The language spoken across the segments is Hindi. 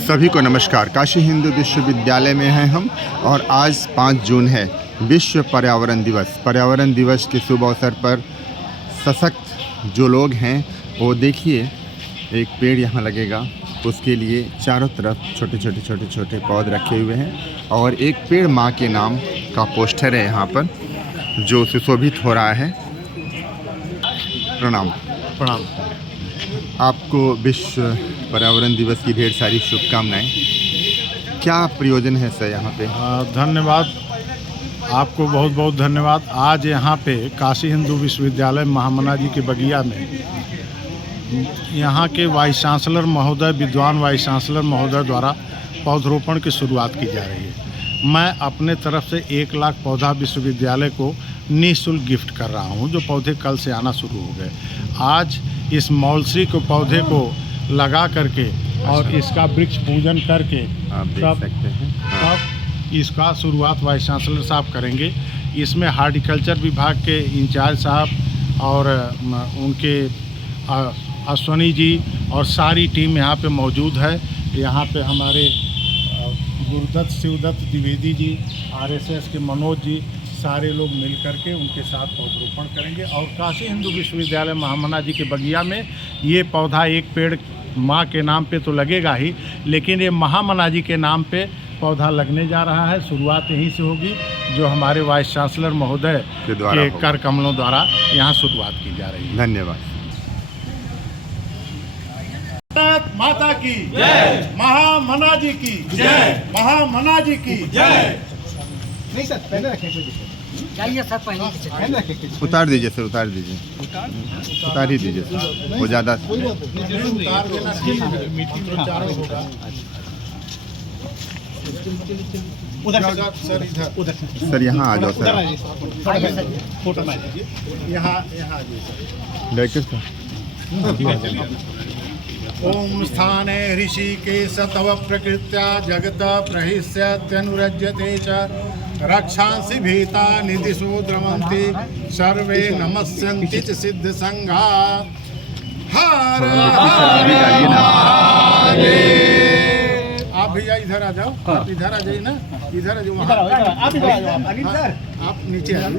सभी को नमस्कार। काशी हिंदू विश्वविद्यालय में हैं हम और आज 5 जून है विश्व पर्यावरण दिवस। पर्यावरण दिवस के शुभ अवसर पर सशक्त जो लोग हैं वो देखिए एक पेड़ यहाँ लगेगा, उसके लिए चारों तरफ छोटे छोटे पौधे रखे हुए हैं और एक पेड़ माँ के नाम का पोस्टर है यहाँ पर जो सुशोभित हो रहा है। प्रणाम। आपको विश्व पर्यावरण दिवस की ढेर सारी शुभकामनाएं। क्या प्रयोजन है सर यहाँ पे? धन्यवाद, आपको बहुत बहुत धन्यवाद। आज यहाँ पे काशी हिंदू विश्वविद्यालय महामना जी के बगिया में यहाँ के वाइस चांसलर महोदय, विद्वान वाइस चांसलर महोदय द्वारा पौधरोपण की शुरुआत की जा रही है। मैं अपने तरफ से 1 लाख पौधा विश्वविद्यालय को निःशुल्क गिफ्ट कर रहा हूँ, जो पौधे कल से आना शुरू हो गए। आज इस मौलसी को पौधे को लगा करके और इसका वृक्ष पूजन करके तब इसका शुरुआत वाइस चांसलर साहब करेंगे। इसमें हार्टिकल्चर विभाग के इंचार्ज साहब और उनके अश्वनी जी और सारी टीम यहाँ पे मौजूद है। यहाँ पे हमारे गुरुदत्त शिवदत्त द्विवेदी जी, आरएसएस के मनोज जी, सारे लोग मिल करके उनके साथ पौधरोपण करेंगे। और काशी हिंदू विश्वविद्यालय महामना जी के बगिया में ये पौधा, एक पेड़ माँ के नाम पे तो लगेगा ही, लेकिन ये महामना जी के नाम पे पौधा लगने जा रहा है। शुरुआत यहीं से होगी, जो हमारे वाइस चांसलर महोदय के कर कमलों द्वारा यहाँ शुरुआत की जा रही है। धन्यवाद। माता की जय, महामना जी की जय, महामना जी की जय। नहीं सर, पहले रखें चाहिए सर, पहले रखें। उतार दीजिए सर, उतार दीजिए, उतार ही दीजिए सर, वो ज़्यादा उतार देना मीटिंग में चारों होगा। उधर सर, इधर सर यहाँ आ जाओ सर, फोटो में यहाँ आ जाइए सर। डायरेक्टर साहब। ओम स्थाने ऋषिकेश तव प्रकृत्या जगत प्रहिष्यत्यनुरज्यते च रक्षांसि भीता निदिशो द्रवन्ति सर्वे नमस्यन्ति च सिद्ध संघा। हर आप भैया इधर आ जाओ, आप इधर आ जाइए ना, इधर आ जाओ, आप इधर आ जाओ, अनिल सर आप नीचे आ जाइए।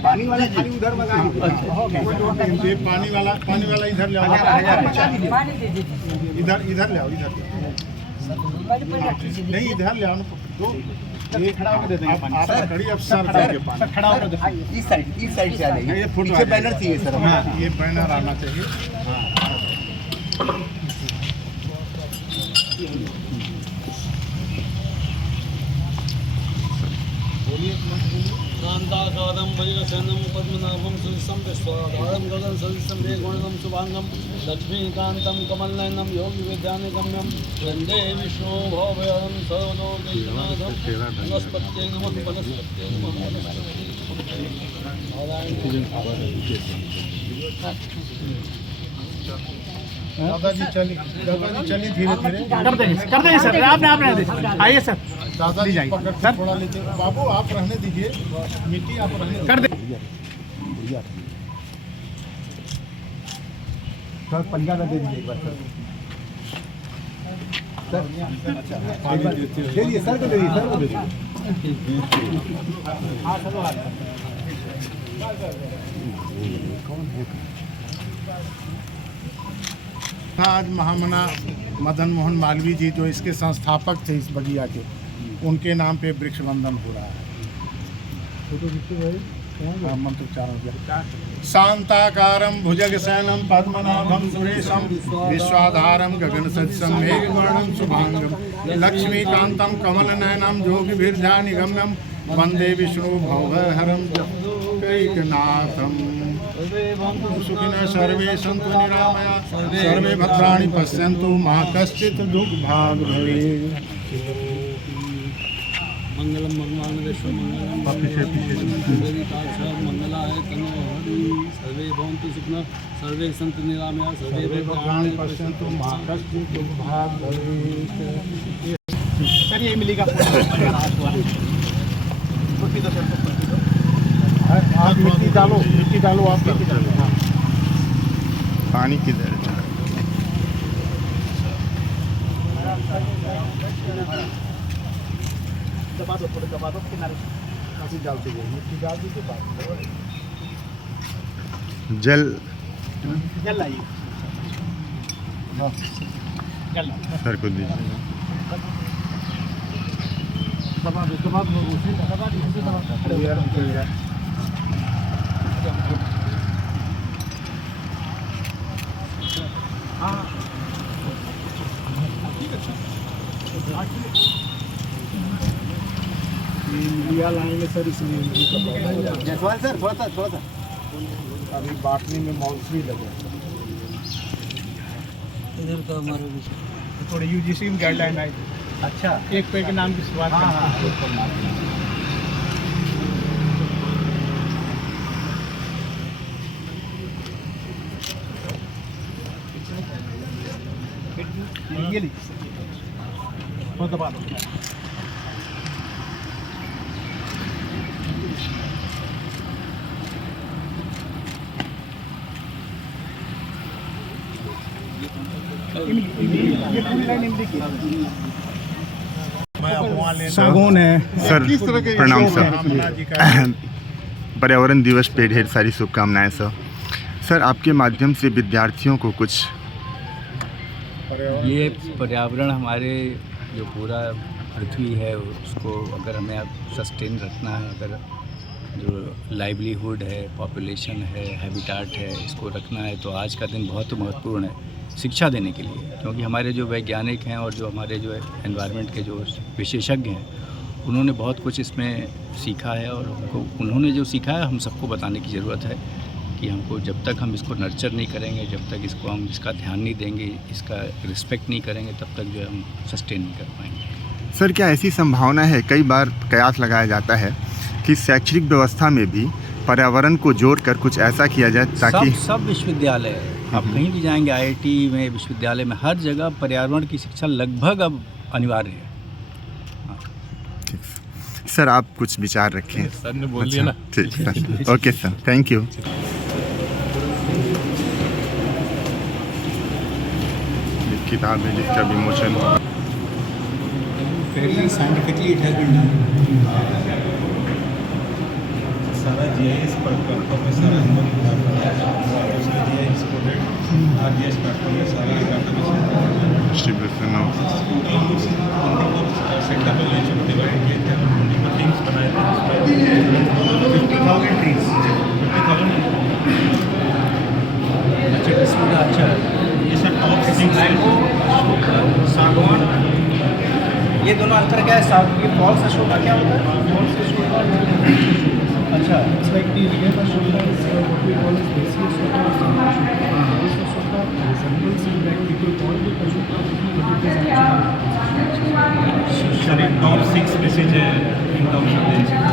पानी वाला खाली उधर मंगा, ये पानी वाला इधर ले आओ, इधर ले आओ, इधर नहीं, इधर ले आओ ना, तो ये खड़ा होकर दे देंगे पानी। आप खड़ी, अब सर करके पानी खड़ा होकर दे। इस साइड से आ जाइए, ये पीछे बैनर चाहिए सर। हाँ, ये बैनर आना चाहिए। कांताकारं भुजगशयनं पद्मनाभं सुरेशं विश्वाधारं गगन सदृशं मेघवर्णं शुभांगं लक्ष्मीकान्तं कमलनयनं योगिविद्यानिगम्यं वन्दे विष्णु भवभयहरं सर्वलोकैकनाथं वनस्पत्यै नमः वनस्पत्यै नमः। दादाजी चलिए धीरे धीरे कर देंगे सर, आपने आइए सर, दादाजी सर थोड़ा लीजिए। बाबू आप रहने दीजिए, मिट्टी आप रहने कर दे सर। पंजा दे दीजिए एक बार सर, दे दिए सर को, दे दिए सर को, दे दिए। आज महामना मदन मोहन मालवीय जी, जो इसके संस्थापक थे इस बगिया के, उनके नाम पे वृक्ष वंदन हो रहा है। मंत्रोच्चारण। शांताकारं भुजगशयनं पद्मनाभं सुरेशं विश्वाधारं गगन सदृशं मेघवर्णं शुभांगं लक्ष्मीकान्तं कमलनयनं योगिभिर्ध्यानिगम्यं वन्दे विष्णु भवभयहरं कैकनाथं। सुखिनः सर्वे सन्तु निरामया, सर्वे भद्राणि पश्यन्तु मा कश्चित् दुःखभाग् भवेत्। मंगलम भगवान विष्णु मंगलम मंगलाय तनो हरि सर्वे भवन्तु सुखिनः सर्वे सन्तु निरामया सर्वे भद्राणि पश्यन्तु मा कश्चित् दुःखभाग् भवेत्। सर ये मिलेगा आप मिट्टी डालो आप पानी किधर है? दबा दो किनारे से। डाल दीजिए, मिट्टी डाल दीजिए, बात जल जल लाइए, जल लाओ। सर को दीजिए। दबा दो, दबा दो, उसी दबा दो, उसी दबा दो। हाँ इंडिया लाइन है सर, इसलिए जयसवाल सर थोड़ा सा अभी बाटनी में मौसमी लगे। इधर का हमारे थोड़ी यूजीसी में गाइडलाइन आई, अच्छा एक पेड़ के नाम की शुरुआत हाँ, ये ली तो दबा दो। ये पूरी लाइन इमली की सागौन है सर प्रणाम सर। पर्यावरण दिवस पे ढेर सारी शुभकामनाएं सर। सर आपके माध्यम से विद्यार्थियों को कुछ ये पर्यावरण हमारे जो पूरा पृथ्वी है उसको अगर हमें अब सस्टेन रखना है, अगर जो लाइवलीहुड है, पॉपुलेशन है, हैबिटाट है, इसको रखना है तो आज का दिन बहुत महत्वपूर्ण है शिक्षा देने के लिए। क्योंकि हमारे जो वैज्ञानिक हैं और जो हमारे जो एनवायरनमेंट के जो विशेषज्ञ हैं उन्होंने बहुत कुछ इसमें सीखा है और उन्होंने जो सीखा है हम सबको बताने की ज़रूरत है कि हमको जब तक हम इसको नर्चर नहीं करेंगे, जब तक इसको हम इसका ध्यान नहीं देंगे, इसका रिस्पेक्ट नहीं करेंगे, तब तक जो है हम सस्टेन नहीं कर पाएंगे। सर क्या ऐसी संभावना है, कई बार कयास लगाया जाता है कि शैक्षणिक व्यवस्था में भी पर्यावरण को जोड़कर कुछ ऐसा किया जाए ताकि सब विश्वविद्यालय, आप कहीं भी जाएंगे आईआईटी में, विश्वविद्यालय में, हर जगह पर्यावरण की शिक्षा लगभग अब अनिवार्य है। सर आप कुछ विचार रखें। सर ने बोल दिया ना। ठीक sir, okay sir, thank you. किताब है जिसका विमोचन होगा। Fairly scientifically it has been done. सारा जीआईएस प्लेटफॉर्म में सारा उसके जीआईएस कोडेड आरजीएस प्लेटफॉर्म में सारा डाटाबेस डिस्ट्रीब्यूशन ऑफ सेक्टर में डिवाइड किए थे, उनको टीम्स बनाए थे, 50,000 ट्रीज, 50,000। अच्छा किस्म का अच्छा है। ये सब टॉप सागौन। ये दोनों अंतर क्या है? ये फॉल्स अशोका क्या होता है? फॉल्स अशोका अच्छा It's like the real Ashoka is what we call as Desi Ashoka or Sangha Ashoka. This Ashoka resembles in that people call it Ashoka, but it is actually sir top 6 species है in terms of density.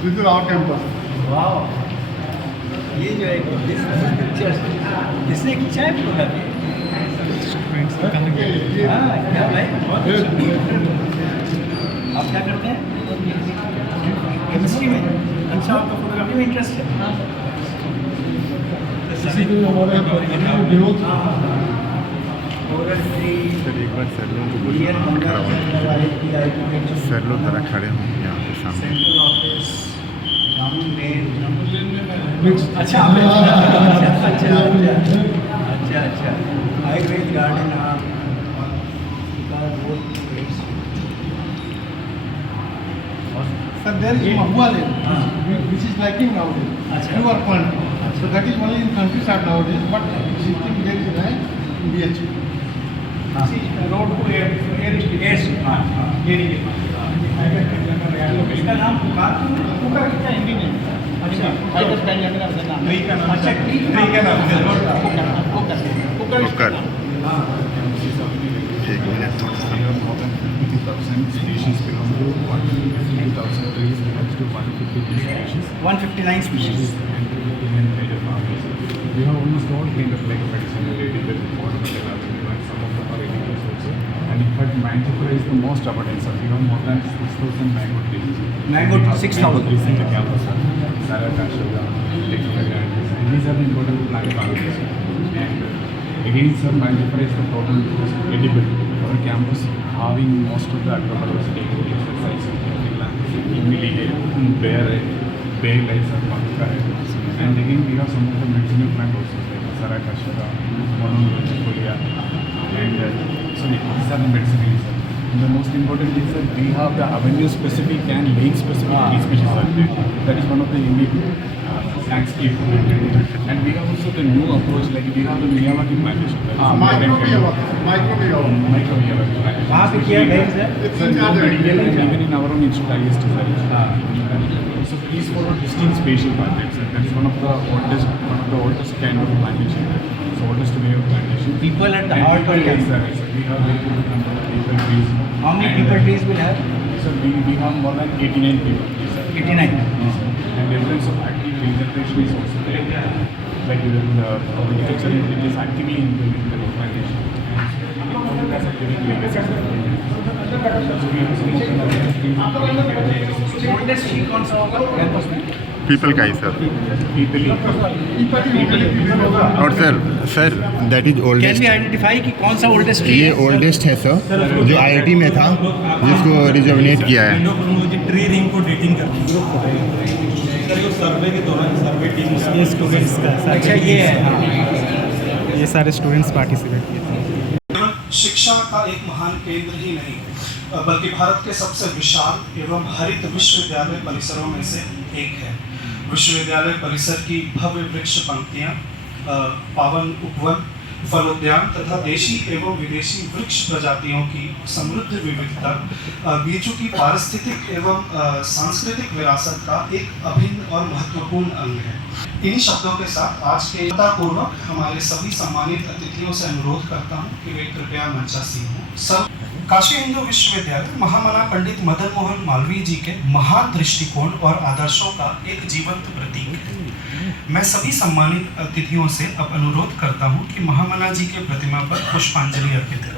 This is our campus. वाह, ये जो है किसने खींचा है फोटोग्राफी? हाँ क्या भाई, बहुत अच्छा। आप क्या करते हैं? केमिस्ट्री में। अच्छा आपका फोटोग्राफी में इंटरेस्ट है? सर एक बार सर लोगों को बोलिए खड़ा हो, सर लोग ज़रा खड़े हों यहाँ पे सामने। अच्छा अच्छा Ayurveda garden Sir, there is Mahua lane, which is lacking nowadays. Pure plant. So that is only in countryside nowadays, but existing there is land in BH. See, road to air इसका नाम Kukar is Hindi name. अच्छा Titus Benjamin is the name. Tree का नाम अच्छा ट्री का नाम है। Kukar is cooker. एक मिनट थोड़ा सा। 159 species Indian major farmers. We have almost all kind of like medicine related with ornamental avenue and some of them are edibles also. And in fact, mangifera is the most abundant. So we have more than 6,000 mango trees. Mango We have 6,000. mango trees in the campus. Sarakasia, Dextraga, and these are the important plant families. And again, sir, mangifera is the total edible. Our campus having most of the agrobiology exercise. Imili है, bear है, bear lights are मक्का है. And again, we have some of the medicinal plant also, like Sarakasia, Mononopolia, and so these are the medicinal. And the most important is that we have the avenue specific and lake specific tree species are there. That is one of the unique landscape. And we have also the new approach, like we have the Miyawaki plantation. Micro-Miyawaki plantation. वहाँ पे किया गया है sir? Even in our own institute, IST, so these follow distinct spatial patterns. And that is one of the oldest kind of plantation. So oldest way of plantation. People at the And heart people of is that, so we have very good number of people trees. How many And, people trees will have? So we have more than 89 people trees. 89. And evidence of active regeneration is also there. Like the agriculture it is actively included in the plantation. And it has a living legacy. So we have some of the oldest tree कौन सा होगा कैंपस में? पीपल का ही सर। people. और sir that is can oldest. Be identify कि कौन सा ओल्डेस्ट ट्री ये है? ओल्डेस्ट है सर, जो IIT में था, जिसको रिजोवनेट किया है। ट्री रिंग को डेटिंग करती है सर। ये सर्वे के दौरान सर्वे टीम ये स्टूडेंट्स का अच्छा ये है हाँ। ये सारे स्टूडेंट्स पार्टिसिपेट किए थे। केवल शिक्षा का एक महान केंद्र ही नहीं बल्कि भारत के सबसे विशाल एवं हरित विश्वविद्यालय परिसरों में से एक है। विश्वविद्यालय परिसर की भव्य वृक्ष पंक्तियां, पावन उपवन, फलोद्यान तथा देशी एवं विदेशी वृक्ष प्रजातियों की समृद्ध विविधता बीजू की पारिस्थितिक एवं सांस्कृतिक विरासत का एक अभिन्न और महत्वपूर्ण अंग है। इन्हीं शब्दों के साथ आज के पूर्वक हमारे सभी सम्मानित अतिथियों से अनुरोध करता हूं कि वे कृपया मंचासीन हों। सब काशी हिंदू विश्वविद्यालय महामना पंडित मदन मोहन मालवीय जी के महान दृष्टिकोण और आदर्शों का एक जीवंत प्रतीक है। मैं सभी सम्मानित अतिथियों से अब अनुरोध करता हूं कि महामना जी के प्रतिमा पर पुष्पांजलि अर्पित करें।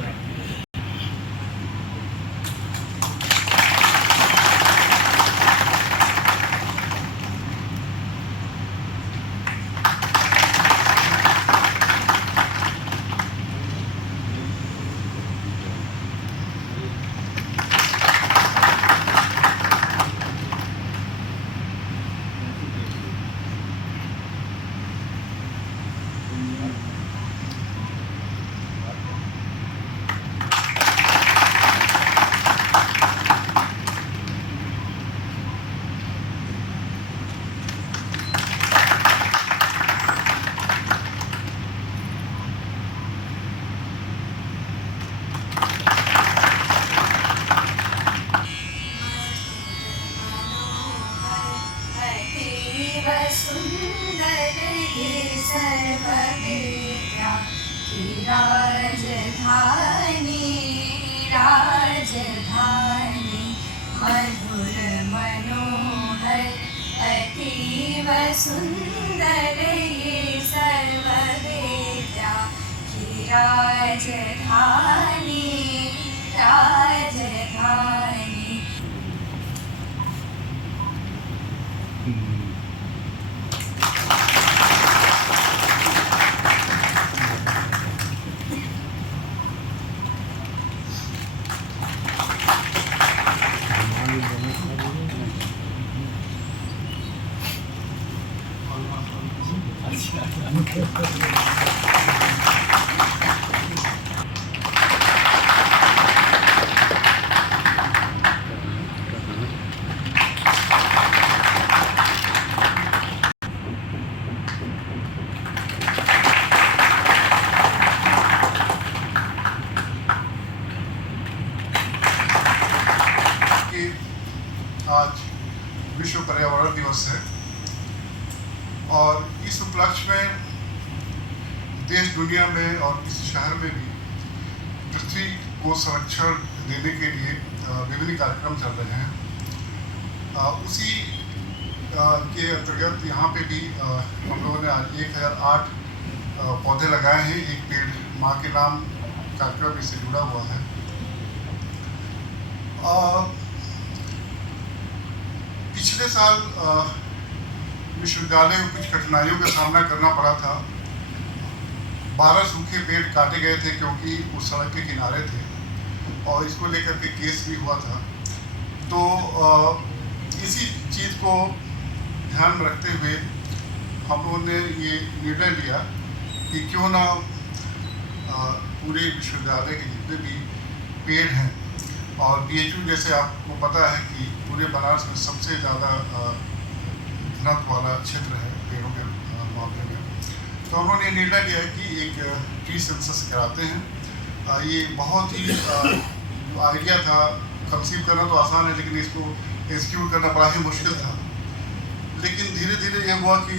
राजधानी मधुर मनोहर अतीव सुंदर ये सर्ववेद्या की राजधानी राजधानी। आज विश्व पर्यावरण दिवस है और इस उपलक्ष्य में देश दुनिया में और इस शहर में भी पृथ्वी को संरक्षण देने के लिए विभिन्न कार्यक्रम चल रहे हैं। उसी के अंतर्गत यहाँ पे भी हम लोगों ने आज 1008 पौधे लगाए हैं। एक पेड़ माँ के नाम कार्यक्रम इससे जुड़ा हुआ है। पिछले साल विश्वविद्यालय को कुछ कठिनाइयों का सामना करना पड़ा था। 12 सूखे पेड़ काटे गए थे क्योंकि वो सड़क के किनारे थे और इसको लेकर के केस भी हुआ था। तो इसी चीज़ को ध्यान में रखते हुए हम लोगों ने ये निर्णय लिया कि क्यों ना पूरे विश्वविद्यालय के जितने भी पेड़ हैं, और BHU जैसे आपको पता है कि पूरे बनारस में सबसे ज़्यादा घनत्व वाला क्षेत्र है पेड़ों के मामले में, तो उन्होंने निर्णय लिया कि एक ट्री सेंसस कराते हैं। ये बहुत ही आइडिया था, कंसीव करना तो आसान है लेकिन इसको एग्जीक्यूट करना बड़ा ही मुश्किल था। लेकिन धीरे धीरे ये हुआ कि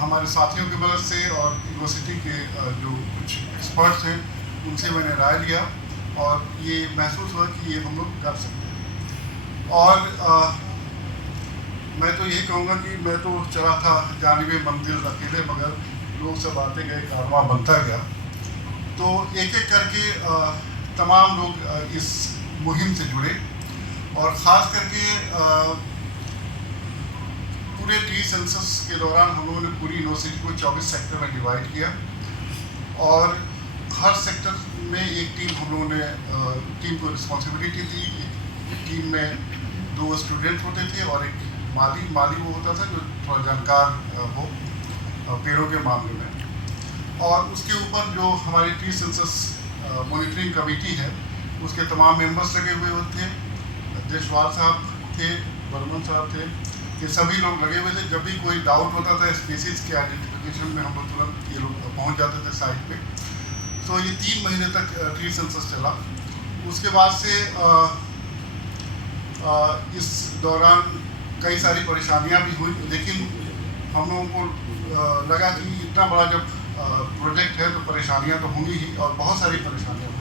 हमारे साथियों की मदद से और यूनिवर्सिटी के जो कुछ एक्सपर्ट्स हैं उनसे मैंने राय लिया और ये महसूस हुआ कि ये हम लोग कर सकते हैं। और मैं तो यही कहूँगा कि मैं तो चला था जानिबे मंदिर अकेले, मगर लोग सब आते गए, कारवां बनता गया। तो एक एक करके तमाम लोग इस मुहिम से जुड़े और ख़ास करके पूरे ट्री सेंसस के दौरान हम लोगों ने पूरी यूनिवर्सिटी को 24 सेक्टर में डिवाइड किया और हर सेक्टर में एक टीम हम लोगों ने टीम को रिस्पॉन्सिबिलिटी दी। एक टीम में 2 स्टूडेंट होते थे और एक माली वो होता था जो थोड़ा जानकार हो पेड़ों के मामले में। और उसके ऊपर जो हमारी ट्री सेंसस मॉनिटरिंग कमेटी है उसके तमाम मेंबर्स लगे हुए होते हैं। देशवाल साहब थे, बर्मन साहब थे, ये सभी लोग लगे हुए थे। जब भी कोई डाउट होता था स्पीसीज के आइडेंटिफिकेशन में हम लोग तुरंत ये लोग पहुँच जाते थे साइट पे। तो ये 3 महीने तक ट्री सेंसस चला। उसके बाद से इस दौरान कई सारी परेशानियां भी हुई, लेकिन हम लोगों को लगा कि इतना बड़ा जब प्रोजेक्ट है तो परेशानियां तो होंगी ही, और बहुत सारी परेशानियां हुई।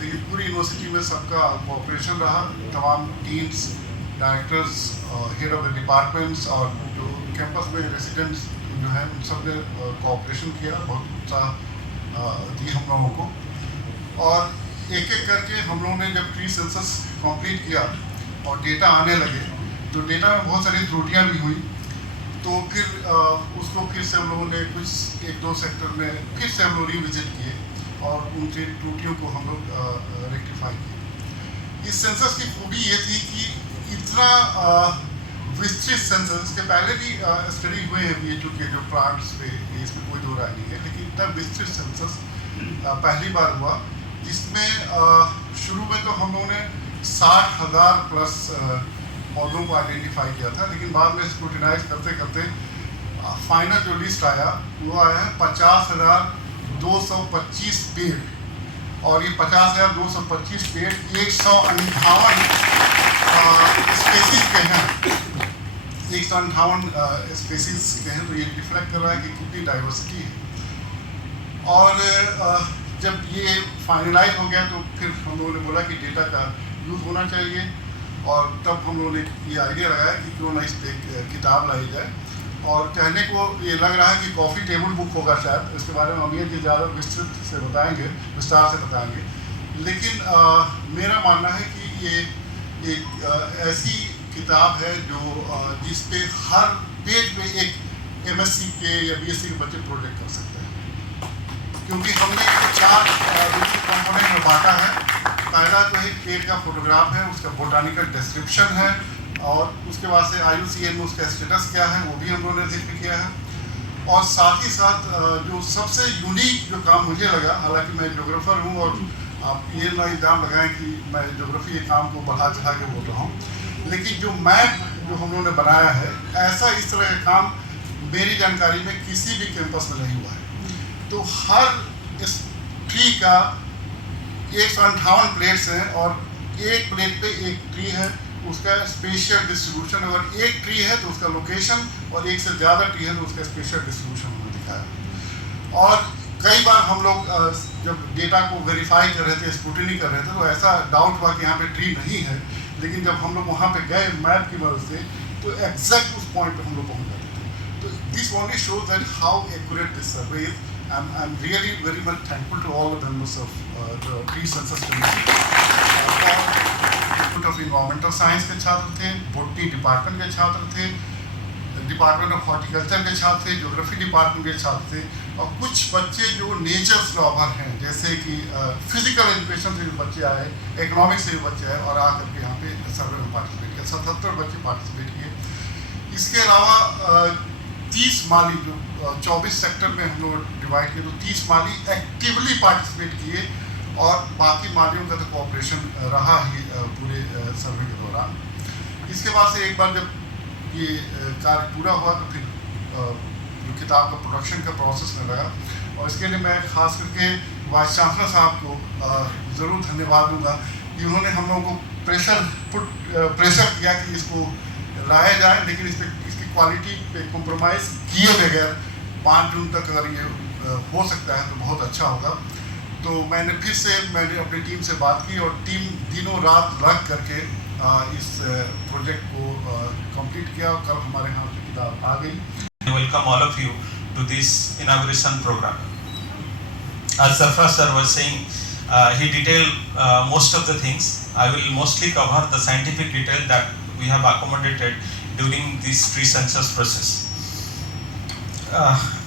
लेकिन पूरी यूनिवर्सिटी में सबका कोऑपरेशन रहा। तमाम deans, directors, head of the departments और जो कैंपस में रेसिडेंट्स जो हैं उन सब ने कोऑपरेशन किया, बहुत उत्साह दी हम लोगों को। और एक एक करके हम लोगों ने जब ट्री सेंसस कंप्लीट किया और डेटा आने लगे, तो डेटा में बहुत सारी त्रुटियां भी हुई। तो फिर उसको फिर से हम लोगों ने कुछ 1-2 सेक्टर में फिर से हम लोग रिविजिट किए और उन त्रुटियों को हम लोग रेक्टिफाई किए। इस सेंसस की खूबी ये थी कि इतना विस्तृत सेंसस, इसके पहले भी स्टडी हुए हैं BHU के जो प्लांट्स पे, इसमें कोई दो राय नहीं है, लेकिन इतना विस्तृत सेंसस पहली बार हुआ जिसमें शुरू में तो हम लोगों ने 60,000 प्लस पौधों को आइडेंटिफाई किया था, लेकिन बाद में स्क्रूटिनाइज करते करते फाइनल जो लिस्ट आया वो आया है 50,225 पेड़। और ये 50,225 पेड़ 158 स्पेसीज के हैं, 158 स्पेसीज के हैं। तो ये रिफ्लेक्ट कर रहा है कि कितनी डाइवर्सिटी है। और जब ये फाइनलाइज हो गया तो फिर हम लोगों ने बोला कि डेटा का यूज़ होना चाहिए, और तब हम लोगों ने ये आइडिया लगाया कि क्यों ना इस पर किताब लाई जाए। और कहने को ये लग रहा है कि कॉफ़ी टेबल बुक होगा शायद, इसके बारे में अमीर जी ज़्यादा विस्तृत से बताएंगे, विस्तार से बताएंगे। लेकिन मेरा मानना है कि ये एक ऐसी किताब है जो जिस पे हर पेज में एक MSc के या BSc के बच्चे प्रोजेक्ट कर सकते हैं, क्योंकि हमने इसको 4 कंपोनेंट में बांटा है। पहला तो एक पेड़ का फोटोग्राफ है, उसका बोटानिकल डिस्क्रिप्शन है, और उसके बाद से IUCN में उसका स्टेटस क्या है वो भी हम लोगों ने जिक्र किया है। और साथ ही साथ जो सबसे यूनिक जो काम मुझे लगा, हालांकि मैं जोग्राफर हूँ और आप ये ना इल्ज़ाम लगाएं कि मैं जोग्राफी के काम को बढ़ा चढ़ा के बोल रहा हूँ, लेकिन जो मैप जो हम लोगों ने बनाया है, ऐसा इस तरह का काम मेरी जानकारी में किसी भी कैंपस में नहीं हुआ है। तो हर इस ट्री का 158 प्लेट्स हैं और एक प्लेट पे एक ट्री है, उसका स्पेशियल डिस्ट्रीब्यूशन। अगर एक ट्री है तो उसका लोकेशन, और एक से ज़्यादा ट्री है तो उसका स्पेशियल डिस्ट्रीब्यूशन हमने दिखाया। और कई बार हम लोग जब डेटा को वेरीफाई कर रहे थे, स्क्रूटिनी कर रहे थे, तो ऐसा डाउट हुआ कि यहाँ पे ट्री नहीं है, लेकिन जब हम लोग वहाँ पे गए मैप की मदद से तो एग्जैक्ट उस पॉइंट पे हम लोग पहुँच जाते थे। तो this only shows that how accurate this survey is. I'm really very much thankful to all the members of the tree census committee। Institute of Environmental Science के छात्र थे, Botany डिपार्टमेंट के छात्र थे, डिपार्टमेंट ऑफ हॉर्टिकल्चर के छात्र थे, ज्योग्राफी डिपार्टमेंट के छात्र थे, और कुछ बच्चे जो नेचर लवर हैं, जैसे कि फिजिकल एजुकेशन से भी बच्चे आए, इकोनॉमिक्स से भी बच्चे आए और आकर के यहाँ पे सर्वे में पार्टिसिपेट किया। 77 बच्चे पार्टिसिपेट किए। इसके अलावा 30 माली जो 24 सेक्टर में हम लोग डिवाइड किए, तो 30 माली एक्टिवली पार्टिसिपेट किए और बाकी मालियों का तो कोऑपरेशन रहा ही पूरे सर्वे के दौरान। इसके बाद से एक बार जब ये कार्य पूरा हुआ तो फिर जो किताब का प्रोडक्शन का प्रोसेस में लगा, और इसके लिए मैं खास करके वाइस चांसलर साहब को ज़रूर धन्यवाद दूंगा कि उन्होंने हम लोगों को प्रेशर किया कि इसको लाया जाए, लेकिन इसकी क्वालिटी पे कॉम्प्रोमाइज़ किए बगैर 5 जून तक अगर ये हो सकता है तो बहुत अच्छा होगा। तो मैंने अपनी टीम से बात की और टीम दिनों रात लग करके इस प्रोजेक्ट को कंप्लीट किया और कल हमारे यहाँ से किताब आ गई। Welcome all of you to this inauguration program. As Sarfraz sir was saying, he detailed most of the things. I will mostly cover the scientific detail that we have accommodated during this tree census process.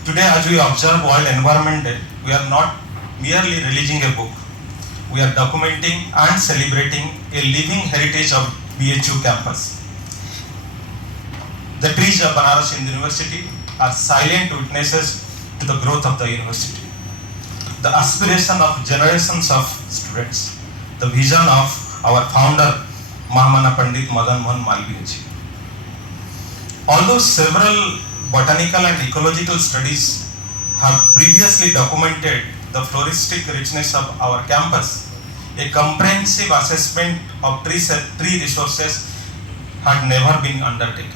Today, as we observe World Environment Day, we are not merely releasing a book. We are documenting and celebrating a living heritage of BHU campus. The trees of Banaras Hindu University are silent witnesses to the growth of the university. The aspiration of generations of students, the vision of our founder, Mahamana Pandit Madan Mohan Malviya ji. Although several botanical and ecological studies have previously documented the floristic richness of our campus, a comprehensive assessment of tree resources had never been undertaken.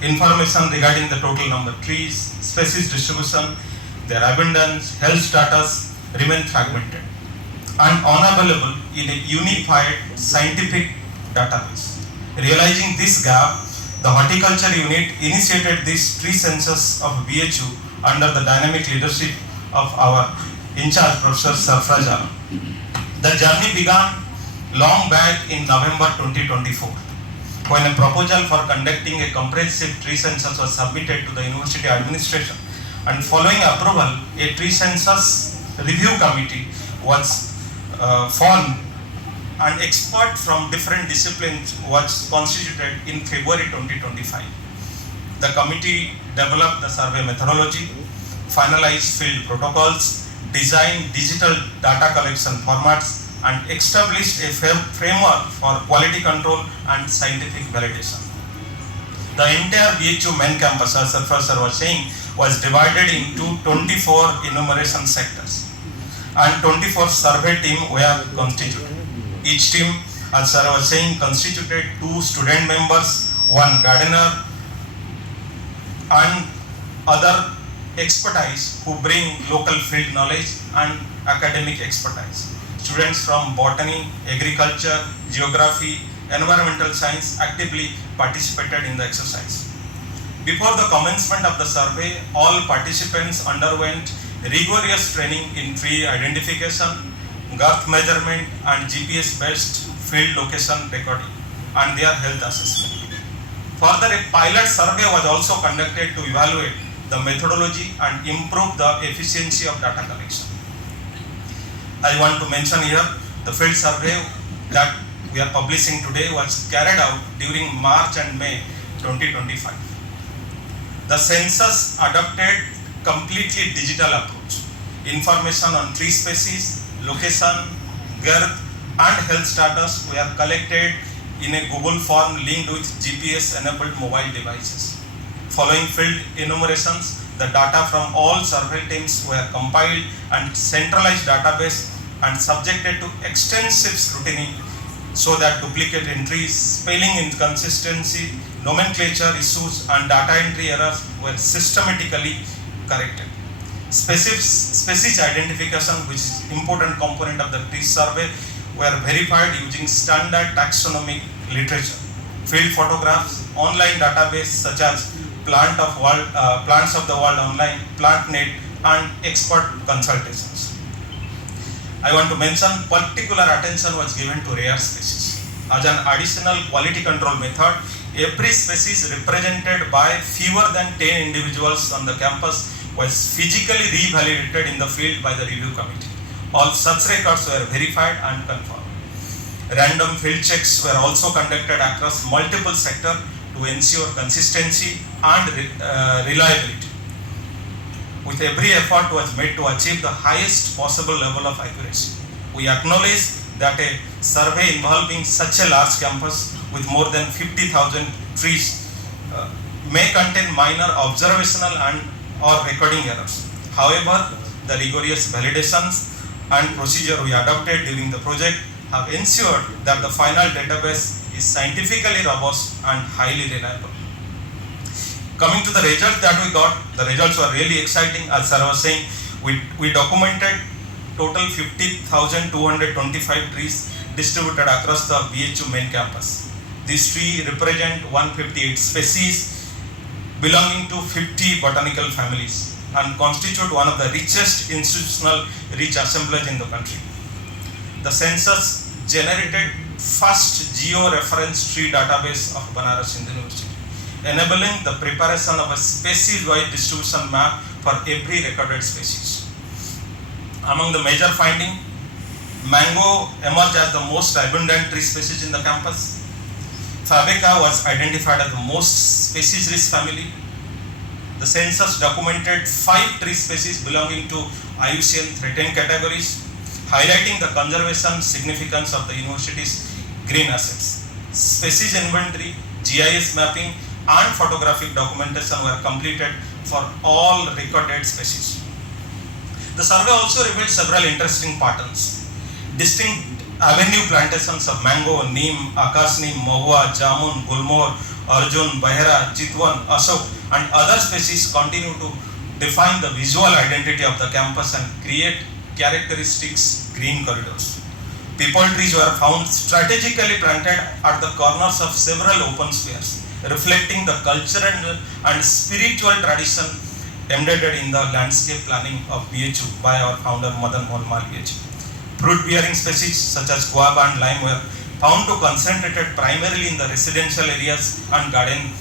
Information regarding the total number of trees, species distribution, their abundance, health status remain fragmented and unavailable in a unified scientific database. Realizing this gap, the horticulture unit initiated this tree census of BHU under the dynamic leadership of our in-charge Professor Sarfraz. The journey began long back in November 2024, when a proposal for conducting a comprehensive tree census was submitted to the university administration, and following approval, a tree census review committee was formed, and expert from different disciplines was constituted in February 2025. The committee developed the survey methodology, finalized field protocols, designed digital data collection formats, and established a framework for quality control and scientific validation. The entire BHU main campus, as Sarfraz sir was saying, was divided into 24 enumeration sectors, and 24 survey teams were constituted. Each team, as sir was saying, constituted 2 student members, 1 gardener, and other expertise who bring local field knowledge and academic expertise. Students from botany, agriculture, geography, environmental science actively participated in the exercise. Before the commencement of the survey, all participants underwent rigorous training in tree identification, girth measurement, and GPS-based field location recording and their health assessment. Further, a pilot survey was also conducted to evaluate the methodology and improve the efficiency of data collection. I want to mention here the field survey that we are publishing today was carried out during March and May 2025. The census adopted completely digital approach. Information on tree species, location, girth, and health status were collected in a Google form linked with GPS-enabled mobile devices. Following field enumerations, the data from all survey teams were compiled and centralized database and subjected to extensive scrutiny so that duplicate entries, spelling inconsistency, nomenclature issues, and data entry errors were systematically corrected. Species identification, which is an important component of the tree survey, were verified using standard taxonomic literature. field photographs, online database such as Plants of the World Online, PlantNet, and expert consultations. I want to mention particular attention was given to rare species. As an additional quality control method, every species represented by fewer than 10 individuals on the campus was physically re-validated in the field by the review committee. All such records were verified and confirmed. Random field checks were also conducted across multiple sectors to ensure consistency and reliability. With every effort was made to achieve the highest possible level of accuracy. We acknowledge that a survey involving such a large campus with more than 50,000 trees may contain minor observational and or recording errors. However, the rigorous validations and procedure we adopted during the project have ensured that the final database is scientifically robust and highly reliable. Coming to the results that we got, the results were really exciting. As sir was saying, we documented total 50,225 trees distributed across the BHU main campus. These trees represent 158 species belonging to 50 botanical families and constitute one of the richest institutional rich assemblages in the country. The census generated first geo-reference tree database of Banaras Hindu University, enabling the preparation of a species-wide distribution map for every recorded species. Among the major findings, mango emerged as the most abundant tree species in the campus. Fabaca was identified as the most species-rich family. The census documented 5 tree species belonging to IUCN threatened categories, highlighting the conservation significance of the university's green assets. Species inventory, GIS mapping, and photographic documentation were completed for all recorded species. The survey also revealed several interesting patterns. Distinct avenue plantations of mango, neem, akash neem, mahua, jamun, gulmor, arjun, bahera, chitwan, ashok, and other species continue to define the visual identity of the campus and create characteristics green corridors. People trees were found strategically planted at the corners of several open spheres, reflecting the cultural and spiritual tradition embedded in the landscape planning of BHU by our founder Madan Mohan Mal BHU. Fruit-bearing species such as guava and lime were found to concentrated primarily in the residential areas and garden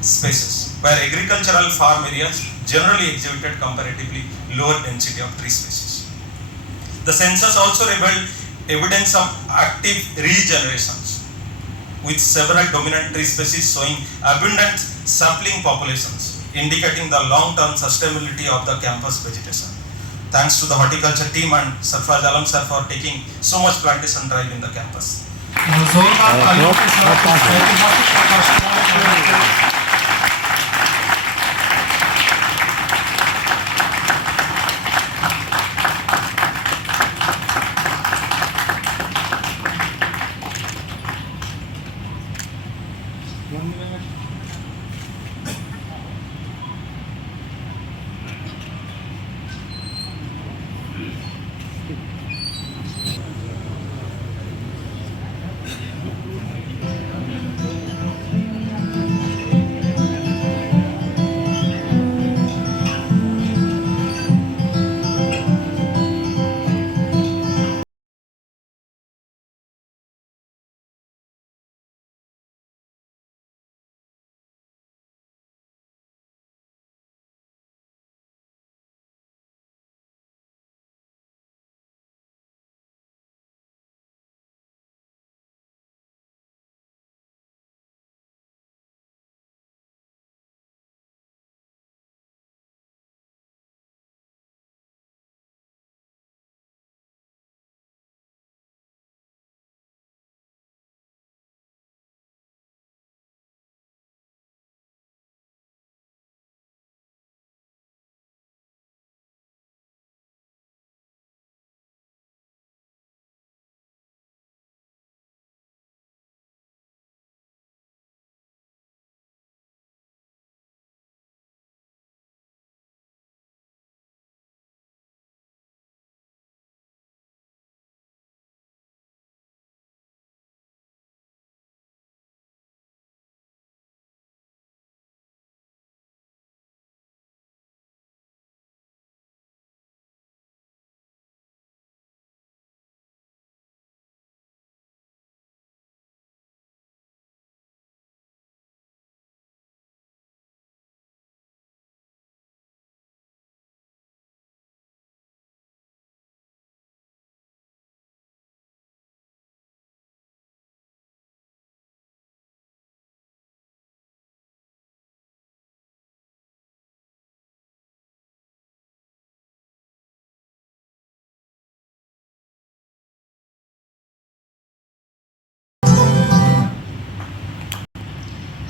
spaces, where agricultural farm areas generally exhibited comparatively lower density of tree species. The census also revealed evidence of active regenerations, with several dominant tree species showing abundant sapling populations, indicating the long-term sustainability of the campus vegetation. Thanks to the horticulture team and Sarfraz Alam sir for taking so much plantation drive in the campus.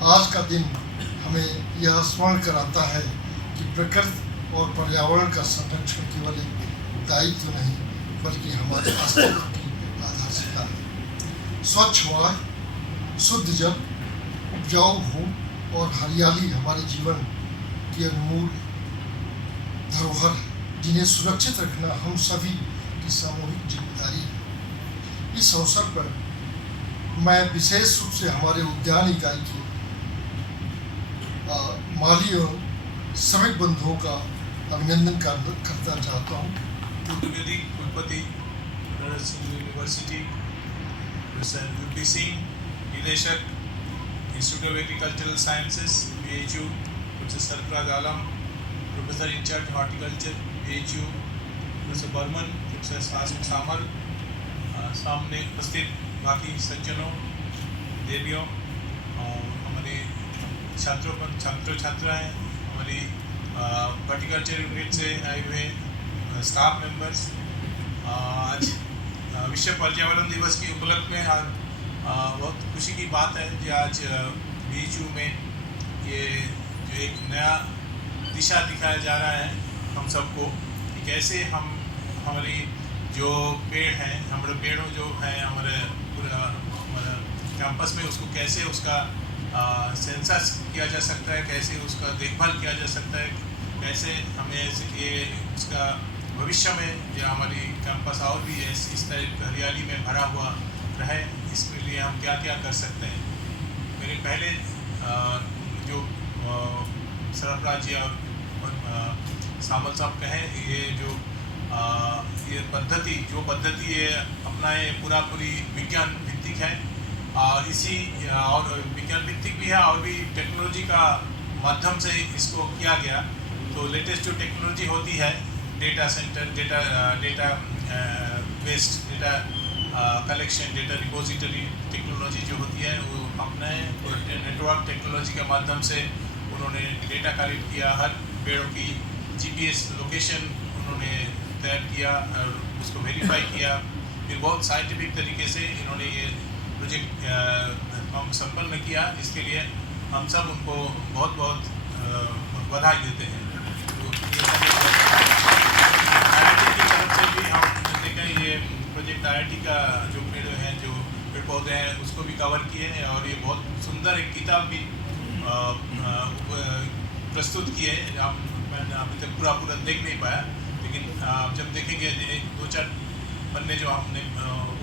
आज का दिन हमें यह स्मरण कराता है कि प्रकृति और पर्यावरण का संरक्षण केवल एक दायित्व नहीं बल्कि हमारे अस्तित्व की आधारशिला है। स्वच्छ वायु, शुद्ध जल, उपजाऊ भूमि और हरियाली हमारे जीवन की अनमोल धरोहर है, जिन्हें सुरक्षित रखना हम सभी की सामूहिक जिम्मेदारी है। इस अवसर पर मैं विशेष रूप से हमारे उद्यान इकाई के माली और श्रमिक बंधुओं का अभिनंदन करना चाहता हूँ। आयुर्वेदिक कुलपति यूनिवर्सिटी यूपी सिंह, निदेशक institute of agricultural sciences BHU professor Sarfaraz Alam, professor in charge horticulture BHU professor Barman, professor Samal, सामने उपस्थित बाकी सज्जनों, देवियों और हमारे छात्र छात्राएँ, हमारी हॉर्टिकल्चर यूनिट से आए हुए स्टाफ मेंबर्स, आज विश्व पर्यावरण दिवस के उपलक्ष्य में बहुत खुशी की बात है कि आज BHU में ये जो एक नया दिशा दिखाया जा रहा है हम सबको कि कैसे हम हमारी जो पेड़ हैं, हमारे पेड़ों जो हैं हमारे पूरा कैंपस में, उसको कैसे उसका सेंसस किया जा सकता है, कैसे उसका देखभाल किया जा सकता है, कैसे हमें ये उसका भविष्य में जो हमारी कैंपस और भी इस तरह हरियाली में भरा हुआ रहे, इसके लिए हम क्या क्या कर सकते हैं। मेरे पहले जो सरफराज जी और सामल साहब कहें, ये जो ये पद्धति ये अपनाए पूरी विज्ञान भित्तिक है और इसी और विज्ञान भित्तिक भी है और भी टेक्नोलॉजी का माध्यम से इसको किया गया। तो लेटेस्ट जो टेक्नोलॉजी होती है, data centre, data waste, data collection, data repository technology जो होती है वो अपने नेटवर्क टेक्नोलॉजी के माध्यम से उन्होंने डेटा कलेक्ट किया, हर पेड़ों की GPS लोकेशन उन्होंने तैयार किया और उसको वेरीफाई किया, फिर बहुत साइंटिफिक तरीके से इन्होंने ये प्रोजेक्ट हम संपन्न किया, जिसके लिए हम सब उनको बहुत बहुत बधाई देते हैं। तो IIT की तरफ से भी हम देखें ये प्रोजेक्ट IIT का जो पेड़ हैं, जो पेड़ पौधे हैं, उसको भी कवर किए हैं और ये बहुत सुंदर एक किताब भी प्रस्तुत की है। मैंने अभी तक पूरा देख नहीं पाया, लेकिन जब देखेंगे 2-4 पन्ने जो हमने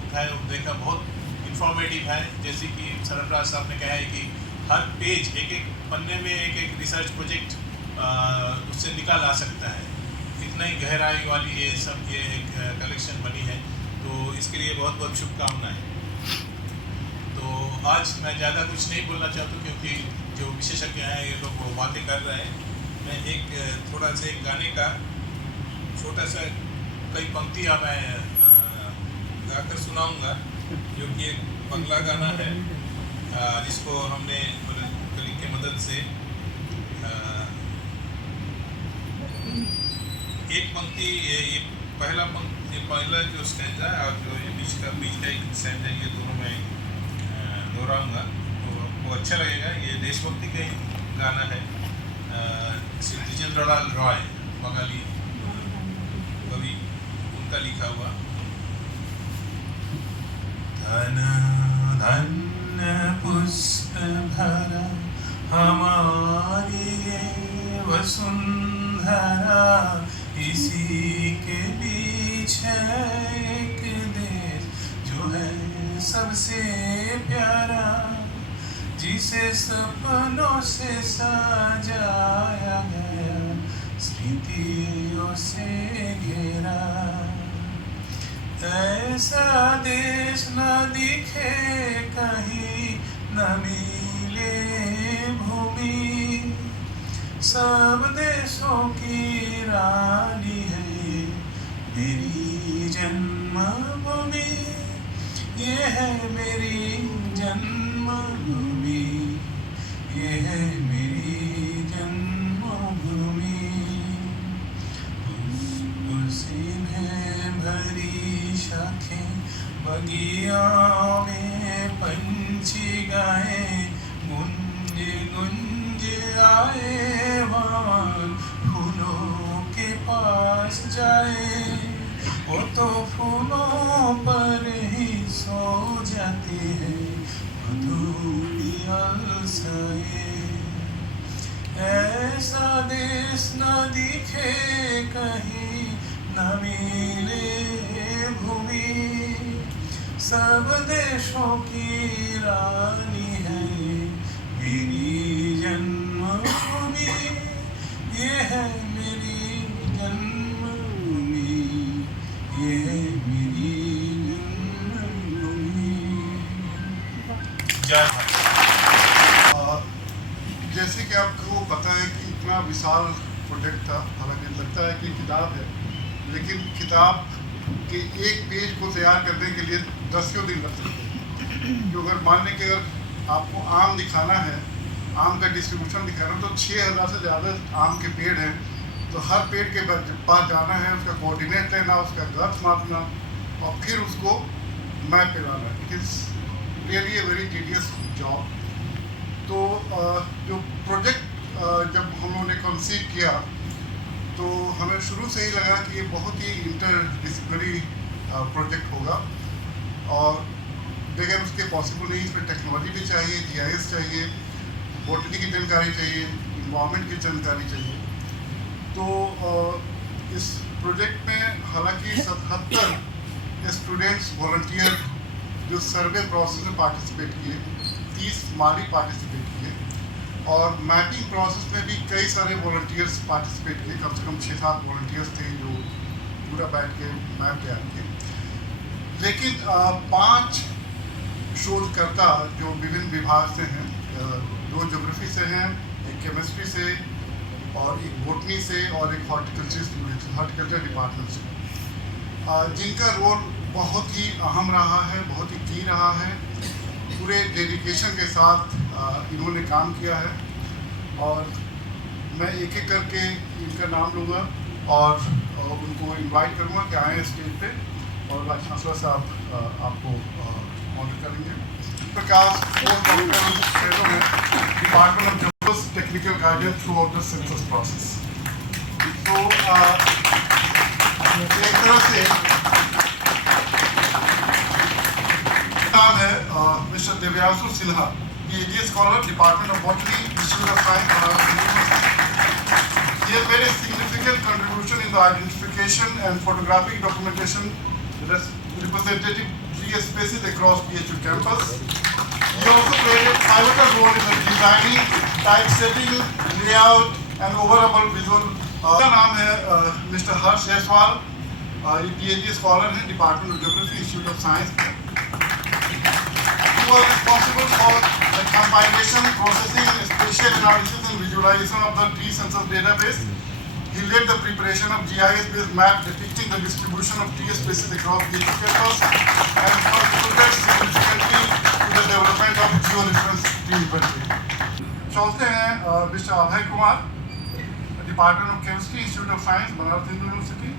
उठाए देखा बहुत इंफॉर्मेटिव है। जैसे कि सरफराज साहब ने कहा है कि हर पेज एक पन्ने में एक रिसर्च प्रोजेक्ट उससे निकाल आ सकता है, इतना ही गहराई वाली ये एक कलेक्शन बनी है। तो इसके लिए बहुत बहुत शुभकामनाएं। तो आज मैं ज़्यादा कुछ नहीं बोलना चाहता क्योंकि जो विशेषज्ञ हैं ये लोग बातें कर रहे हैं। मैं थोड़ा सा एक गाने का छोटा सा कई पंक्तियाँ मैं गाकर सुनाऊंगा, जो कि एक बंगला गाना है जिसको हमने कली के मदद से एक पंक्ति, ये पहला जो स्टैंजा है और जो ये बीच का एक स्टैंजा, ये दोनों मैं दोहराऊंगा तो वो अच्छा लगेगा। ये देशभक्ति का ही गाना है। श्री द्विजेंद्रलाल रॉय बंगाली कवि, उनका लिखा हुआ। धन धन पुष्प भरा हमारी ये वसुंधरा, इसी के बीच है एक देश जो है सबसे प्यारा, जिसे सपनों से सजाया गया, स्मृतियों से घेरा। ऐसा देश न दिखे कहीं, न मिले भूमि, सब देशों की रानी है मेरी जन्मभूमि। ये है मेरी जन्मभूमि, ये है मेरी जन्मभूमि। उसी में भरी शाखें, बगियों में पंछी गाए, गुंज गुंज आए मान फूलों के पास जाए, वो तो फूलों पर ही सो जाती है मधुपिया साए। ऐसा देश न दिखे कहीं न मिले भूमि, सब देशों की रानी है मेरी जन्मभूमि, ये है मेरी जन्मभूमि, ये है मेरी जन्मभूमि। जय भारत। जैसे कि आपको पता है कि इतना विशाल प्रोजेक्ट था, हालांकि लगता है कि किताब है, लेकिन किताब के एक पेज को तैयार करने के लिए 10 दिन लग सकते हैं। तो अगर मान लें कि अगर आपको आम दिखाना है, आम का डिस्ट्रीब्यूशन दिखाना है, तो 6000 से ज़्यादा आम के पेड़ हैं, तो हर पेड़ के पास जाना है, उसका कोऑर्डिनेट लेना, उसका गर्थ मापना और फिर उसको मैप पे लाना। It is really a very tedious job. तो जो प्रोजेक्ट जब हम लोगों ने कंसीव किया तो हमें शुरू से ही लगा कि ये बहुत ही इंटरडिसिप्लिनरी प्रोजेक्ट होगा और बगैर उसके पॉसिबल नहीं। इसमें टेक्नोलॉजी भी चाहिए, GIS चाहिए, बॉटनी की जानकारी चाहिए, इन्वायरमेंट की जानकारी चाहिए। तो इस प्रोजेक्ट में हालांकि 77 स्टूडेंट्स वॉलंटियर जो सर्वे प्रोसेस में पार्टिसिपेट किए, 30 माली पार्टिसिपेट किए और मैपिंग प्रोसेस में भी कई सारे वॉलंटियर्स पार्टिसिपेट किए। कम से कम 6-7 वॉलंटियर्स थे जो पूरा बैठ के मैप तैयार किए। लेकिन 5 शोधकर्ता जो विभिन्न विभाग से हैं, 2 ज्योग्राफी से हैं, एक केमिस्ट्री से और एक बॉटनी से और एक हॉर्टिकल्चर डिपार्टमेंट से, जिनका रोल बहुत ही अहम रहा है, बहुत ही की रहा है। पूरे डेडिकेशन के साथ इन्होंने काम किया है और मैं एक एक करके इनका नाम लूँगा और उनको इनवाइट करूँगा कि आएँ स्टेज पे और वाइस चांसलर साहब आपको ऑनर करेंगे। Prakash department of journals technical guidance throughout the census process. तो एक तरह से नाम है mister Devyanshu Sinha, PhD scholar, department of botany, institute of science, Banaras university. He has made a significant contribution in the identification and photographic documentation representative tree species across PHU campus. He also played a pivotal role in the designing, typesetting, layout and overall visual. उसका नाम है मिस्टर हर्ष जायसवाल, PhD स्कॉलर है, department of geography, institute of science. He was responsible for the compilation, processing, spatial analysis and visualization of the tree census database. He led the preparation of GIS-based map depicting the distribution of tree species across the campus and contributed significantly to the development of geo-reference tree inventory. चलते हैं mister Abhay Kumar, department of chemistry, institute of science, Banaras university.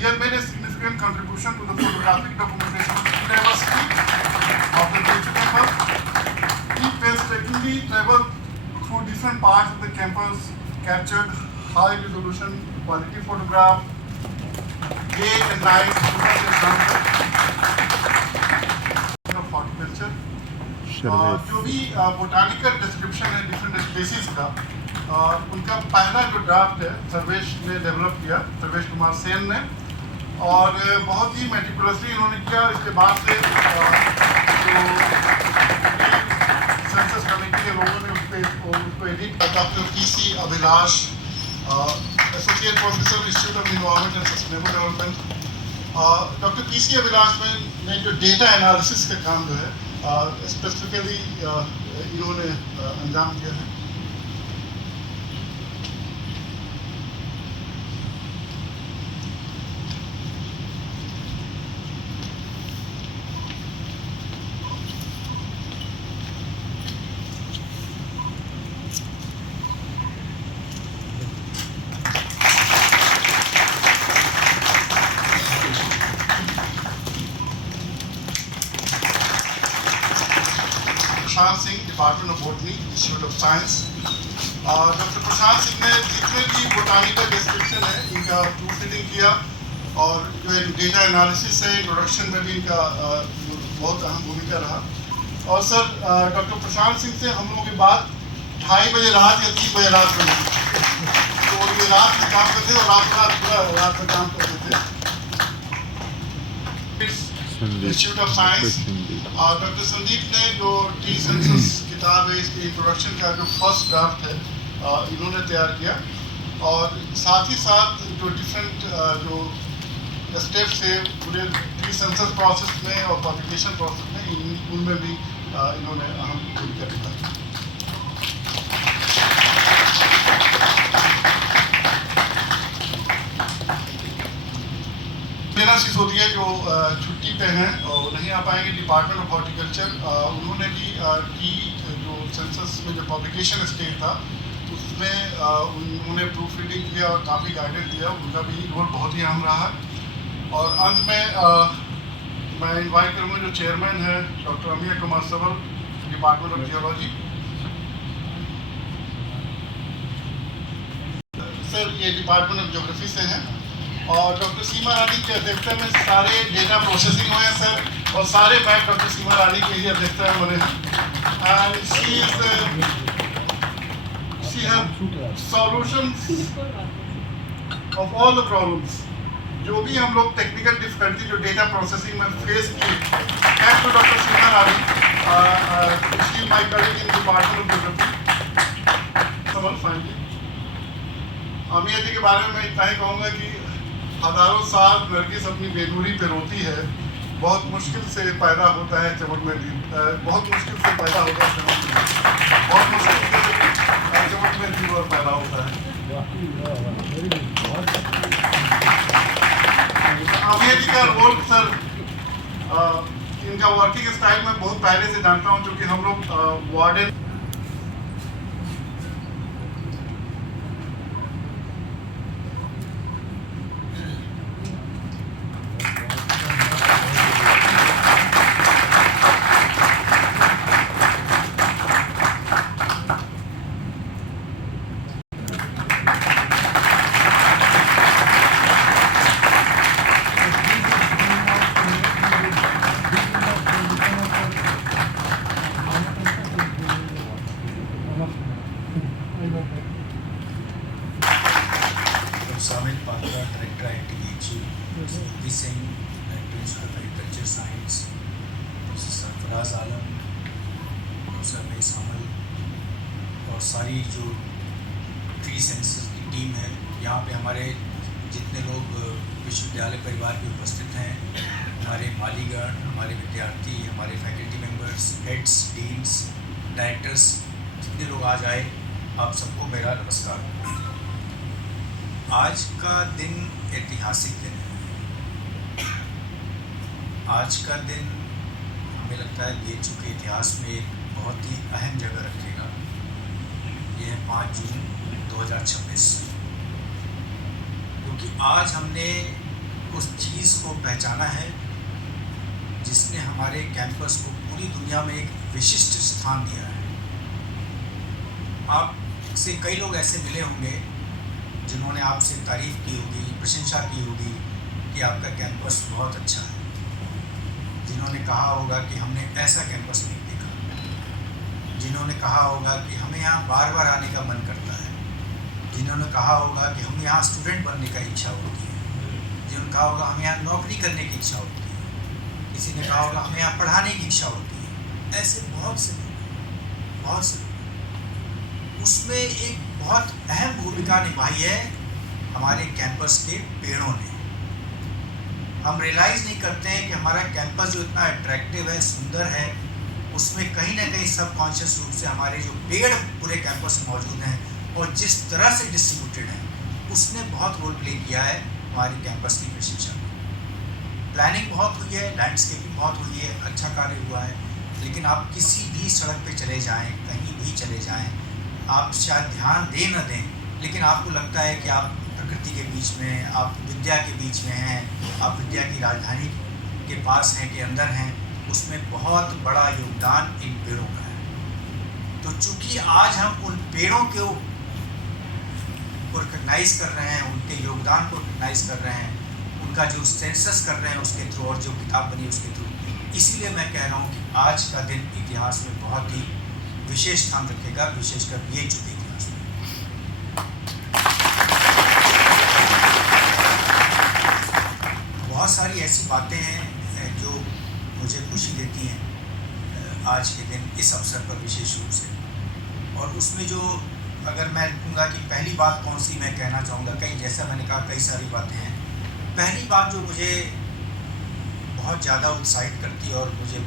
He has made a significant contribution to the photographic documentation of tree diversity of the PHU campus. He painstakingly traveled through different parts of the campus, captured high-resolution quality photograph, day and night of horticulture. जो भी बोटानिकल डिस्क्रिप्शन है डिफरेंट स्पेसीज का, उनका पहला जो ड्राफ्ट है सर्वेश ने डेवलप किया, सर्वेश कुमार सेन ने, और बहुत ही मेटिकुलसली इन्होंने किया। इसके बाद से जो सेंसस कमेटी के लोगों ने उसको एडिट किया। Doctor PC Abhilash, associate professor, institute of environment and sustainable development. Doctor PC Abhilash ने जो डेटा एनालिसिस का काम जो है स्पेसिफिकली इन्होंने अंजाम दिया है। Prashant Singh, department of botany, institute of science. Doctor Prashant Singh ने जितने भी बोटानिकल डिस्क्रिप्शन है इनका प्रूफ रीडिंग किया और जो डेटा एनालिसिस है, इंट्रोडक्शन में भी इनका बहुत अहम भूमिका रहा। और सर डॉक्टर प्रशांत सिंह से हम लोगों की बात 2:30 बजे रात या 3 बजे रात बनी, तो ये रात में काम करते थे और पूरा रात में काम करते थे। इंस्टीट्यूट ऑफ साइंस और डॉक्टर संदीप ने जो टी सेंसस किताब है इसकी इंट्रोडक्शन का जो फर्स्ट ड्राफ्ट है इन्होंने तैयार किया और साथ ही साथ जो डिफरेंट जो स्टेप्स है पूरे टी सेंसस प्रोसेस में और पब्लिकेशन प्रोसेस में उनमें भी इन्होंने अहम भूमिका निभाई। मेरा सिसोदिया जो छुट्टी पे हैं और नहीं आ पाएंगे, डिपार्टमेंट ऑफ हॉर्टिकल्चर, उन्होंने भी टी जो सेंसस में जो पब्लिकेशन स्टेज था उसमें उन्होंने प्रूफ रीडिंग किया और काफ़ी गाइडेंस दिया, उनका भी रोल बहुत ही अहम रहा। और अंत में मैं इनवाइट करूँगा जो चेयरमैन है doctor Amir Kumar Saval, department of geology. Sir ये डिपार्टमेंट ऑफ ज्योग्राफी से हैं और डॉक्टर सीमा रानी की अध्यक्षता में सारे डेटा प्रोसेसिंग हुए हैं सर और सारे मैप डॉक्टर सीमा रानी की ही अध्यक्षता में बने हैं। And she have solutions of all the problems जो भी हम लोग टेक्निकल डिफिकल्टी जो डेटा प्रोसेसिंग में फेस की। Thanks to doctor Seema Rani, she my colleague in department of geography. समझ फाइनली अमीर जी के बारे में मैं इतना ही कहूँगा कि हजारों साल नरगिस अपनी बेनूरी पे रोती है, बहुत मुश्किल से पैदा होता है चमन में दिन, बहुत मुश्किल से पैदा होता है चमन में, बहुत मुश्किल से चमन में दिन और पैदा होता है। अमीर जी का रोल सर इनका वर्किंग स्टाइल में बहुत पहले से जानता हूँ क्योंकि हम लोग warden Samit Patra, Director ITHU, V. Singh, Director Institute of Agriculture Science, Professor Sarfraz Alam, Professor May Samal और सारी जो ट्री सेंसस की टीम है, यहाँ पे हमारे जितने लोग विश्वविद्यालय परिवार के उपस्थित हैं, हमारे मालीगण, हमारे विद्यार्थी, हमारे faculty members, heads, deans, directors, जितने लोग आज आए, आप सबको मेरा नमस्कार। आज का दिन ऐतिहासिक दिन है। आज का दिन हमें लगता है बीएचयू के इतिहास में एक बहुत ही अहम जगह रखेगा। ये है 5 जून 2026, क्योंकि आज हमने उस चीज़ को पहचाना है जिसने हमारे कैंपस को पूरी दुनिया में एक विशिष्ट स्थान दिया है। आपसे कई लोग ऐसे मिले होंगे जिन्होंने आपसे तारीफ़ की होगी, प्रशंसा की होगी कि आपका कैंपस बहुत अच्छा है, जिन्होंने कहा होगा कि हमने ऐसा कैंपस नहीं देखा, जिन्होंने कहा होगा कि हमें यहाँ बार बार आने का मन करता है, जिन्होंने कहा होगा कि हम यहाँ स्टूडेंट बनने का इच्छा होती है, जिन्होंने कहा होगा हमें यहाँ नौकरी करने की इच्छा होती है, किसी ने कहा होगा हमें यहाँ पढ़ाने की इच्छा होती है। ऐसे बहुत से लोग उसमें एक बहुत अहम भूमिका निभाई है हमारे कैंपस के पेड़ों ने। हम रियलाइज़ नहीं करते हैं कि हमारा कैंपस जो इतना अट्रैक्टिव है, सुंदर है, उसमें कहीं ना कहीं सबकॉन्शियस रूप से हमारे जो पेड़ पूरे कैंपस में मौजूद हैं और जिस तरह से डिस्ट्रीब्यूटेड हैं, उसने बहुत रोल प्ले किया है हमारे कैंपस की प्रशिक्षण में। प्लानिंग बहुत हुई है, लैंडस्केपिंग बहुत हुई है, अच्छा कार्य हुआ है, लेकिन आप किसी भी सड़क पे चले जाएं, कहीं भी चले जाएं, आप शायद ध्यान दें न दें, लेकिन आपको लगता है कि आप प्रकृति के बीच में, आप विद्या के बीच में हैं, आप विद्या की राजधानी के पास हैं, के अंदर हैं। उसमें बहुत बड़ा योगदान इन पेड़ों का है। तो चूंकि आज हम उन पेड़ों को रिकग्नाइज कर रहे हैं, उनके योगदान को रिकग्नाइज कर रहे हैं, उनका जो सेंसस कर रहे हैं उसके थ्रू और जो किताब बनी उसके थ्रू, इसीलिए मैं कह रहा हूँ कि आज का दिन इतिहास में बहुत ही विशेष स्थान रखेगा, विशेषकर BHU के इतिहास में। बहुत सारी ऐसी बातें हैं जो मुझे खुशी देती हैं आज के दिन इस अवसर पर विशेष रूप से, और उसमें जो अगर मैं कहूँगा कि पहली बात कौन सी मैं कहना चाहूँगा, कई जैसा मैंने कहा कई सारी बातें हैं। पहली बात जो मुझे बहुत ज़्यादा उत्साहित करती है और मुझे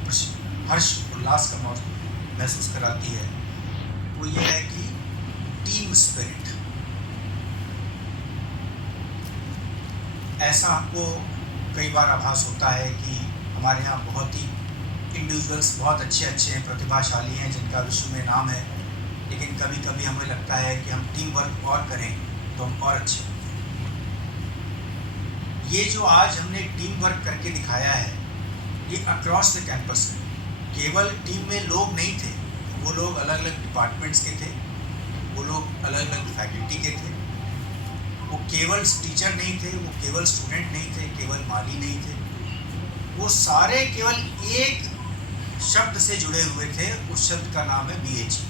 हर्ष उल्लास का महसूस कराती है, वो ये है कि टीम स्पिरिट। ऐसा हमको कई बार आभास होता है कि हमारे यहाँ बहुत ही इंडिविजुअल्स बहुत अच्छे हैं, प्रतिभाशाली हैं, जिनका विश्व में नाम है, लेकिन कभी कभी हमें लगता है कि हम टीम वर्क और करें तो हम और अच्छे होंगे। ये जो आज हमने टीम वर्क करके दिखाया है, ये अक्रॉस द कैंपस है। केवल टीम में लोग नहीं थे, वो लोग अलग अलग डिपार्टमेंट्स के थे, वो लोग अलग अलग फैकल्टी के थे, वो केवल टीचर नहीं थे, वो केवल स्टूडेंट नहीं थे, केवल माली नहीं थे, वो सारे केवल एक शब्द से जुड़े हुए थे। उस शब्द का नाम है BHU।